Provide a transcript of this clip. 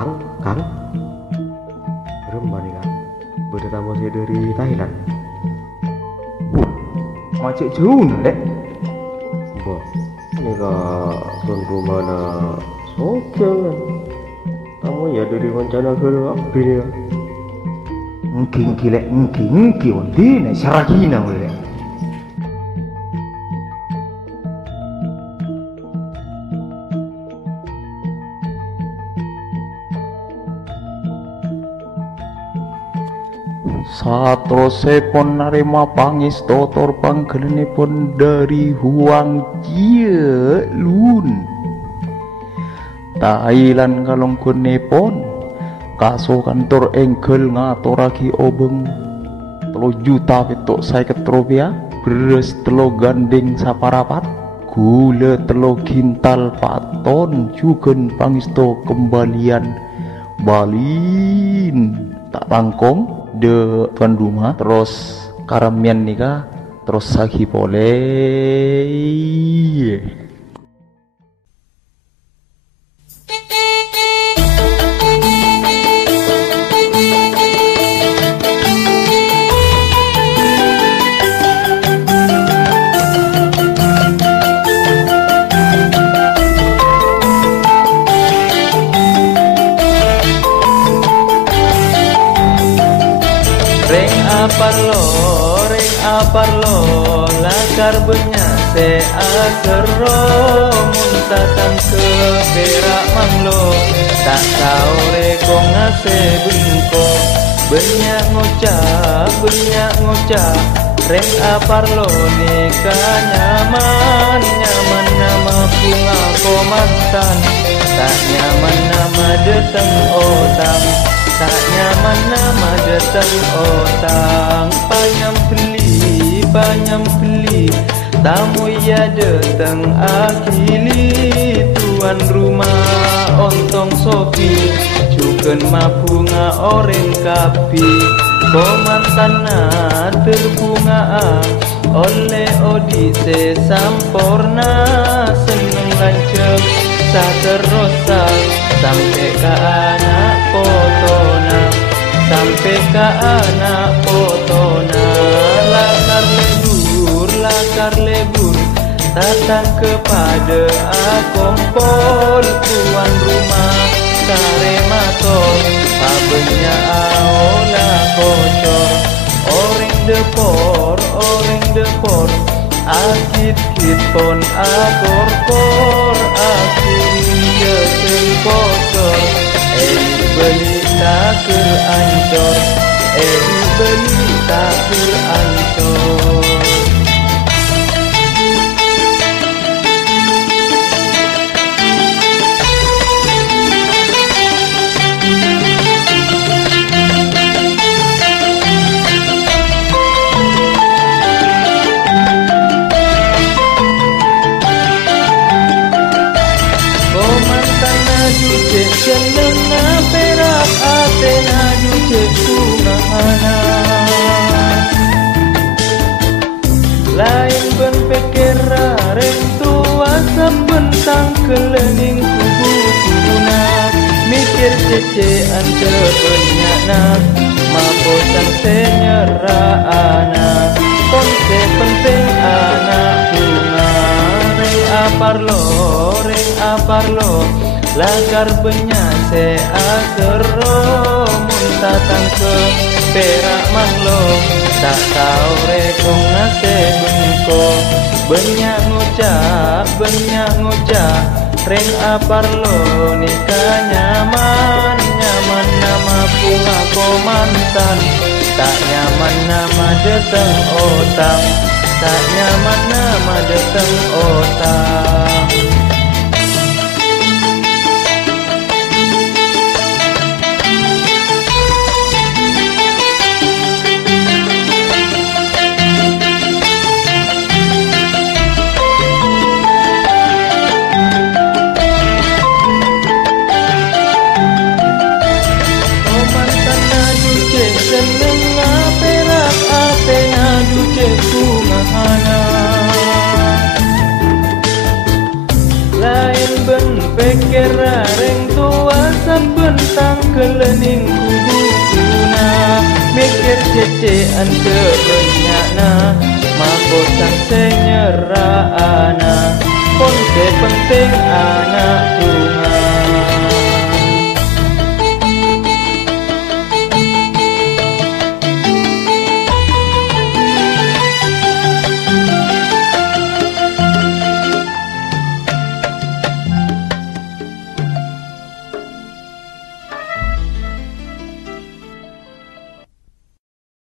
Kang, beremban nih Kang. Bertamu saya dari Thailand. Macam jauh nak dek. Boh, ini tuan rumah na oke kan. Kamu ya dari rencana ke apa ni? Engki wanti nak syarahina boleh. Satrosipun narima pangistotor panggelenipun dari Huang Jie Lun Thailand kalongkunipun kaso kantor engkel ngaturaki obeng 3 juta petuk 50 rupiah, beras 3 gandeng saparapat, gula 3 kintal 4 ton, jugen pangisto kembalian balin tak tangkong de tuan rumah, terus karamian nikah, terus sagi boleh. Ring aparlo lakar benya se akero muntatan ke berak manglo tak tahu rekong ngase bengko benyak ngocak ring aparlo nikah nyaman nama bunga komantan tak nyaman nama deteng otang tak nyaman nama datang otang panyam beli tamu ya datang akili tuan rumah ontong sopi juken mabunga orang kapi komantana terbunga oleh odise sampurna seneng lanceng saterosa sampai ke anak potona lakar lebur datang kepada akompol tuan rumah karemator pabenya aola kocor orang depor akit pon akor akin jesen kotor beli takir ancor beli takir ancor. Senengna perak atena duce bunga anak lain ben pikir rareng tua sebentang kelening kubu-kubuna mikir cecean sebenyana mabosan senyera anak konse penting anak bunga reng aparlo lakar benya se akero muntatang ke perak manglo tak tahu rekong ngase bengko benyak ngocak reng aparlo nikah nyaman nama bunga komantan tak nyaman nama deteng otang tak nyaman nama deteng otang. Lain ben pikir reng tua saben mentang kelening kubu kuna mikir cecean kebenyakna